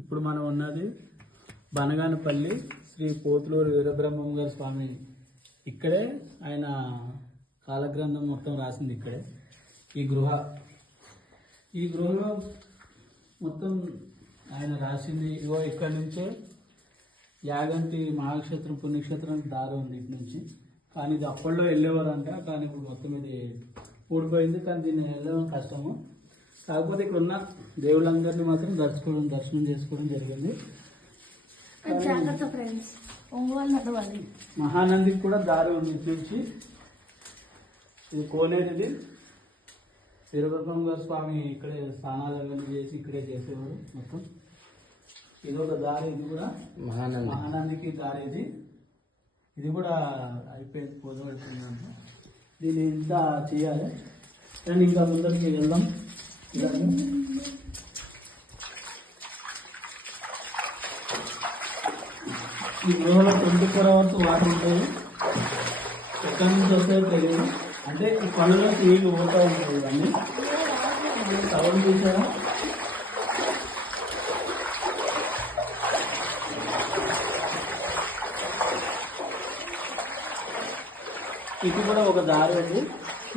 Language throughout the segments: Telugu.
ఇప్పుడు మనం ఉన్నది బనగానపల్లి శ్రీ పోతులూరు వీరబ్రహ్మం గారి స్వామి. ఇక్కడే ఆయన కాలగ్రంథం మొత్తం రాసింది ఇక్కడే. ఈ గృహలో మొత్తం ఆయన రాసింది ఇగో ఇక్కడి నుంచే యాగంటి మహాక్షేత్రం పుణ్యక్షేత్రం దారి ఉంది ఇటు నుంచి. కానీ ఇది అప్పట్లో వెళ్ళేవారంట, కానీ ఇప్పుడు మొత్తం ఇది ఊడిపోయింది. కానీ దీన్ని వెళ్ళడం కష్టము. కాకపోతే ఇక్కడ ఉన్న దేవుళ్ళందరినీ మాత్రం దర్శనం చేసుకోవడం జరిగింది. మహానందికి కూడా దారి ఉంది ఇటు నుంచి. ఇది కోనేరుది. వీరబ్రహ్మం గారు స్వామి ఇక్కడే స్నానాలు అవన్నీ చేసి ఇక్కడే చేసేవారు మొత్తం. ఇది ఒక దారి, ఇది కూడా మహానందికి దారి. ఇది కూడా అయిపోయింది, పూజ అయిపోయిందంట. దీన్ని ఇంత చేయాలి. కానీ ఇంకా ముందరికి వెళ్దాం. ఈ గృహలో 24 hours వాటర్ ఉంటాయి. ఎక్కడి నుంచి వస్తాయో తెలియదు. అంటే ఈ పళ్ళలో నీళ్ళు పోతూ ఉంటాయి. ఇవన్నీ సౌండ్ చూసారా? ఇది కూడా ఒక దారి ఉంది.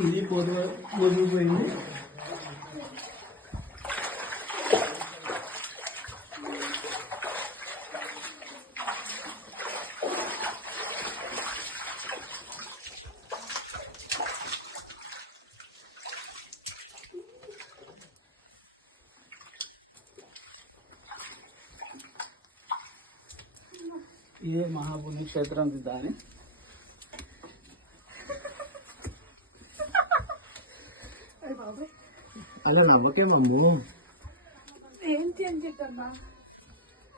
ఇది పొదిగిపోయింది. ఇదే మహాపుణ్యక్షేత్రం. దాని అలా నవ్వకే మమ్ము. ఏంటి అని చెప్పమ్మా.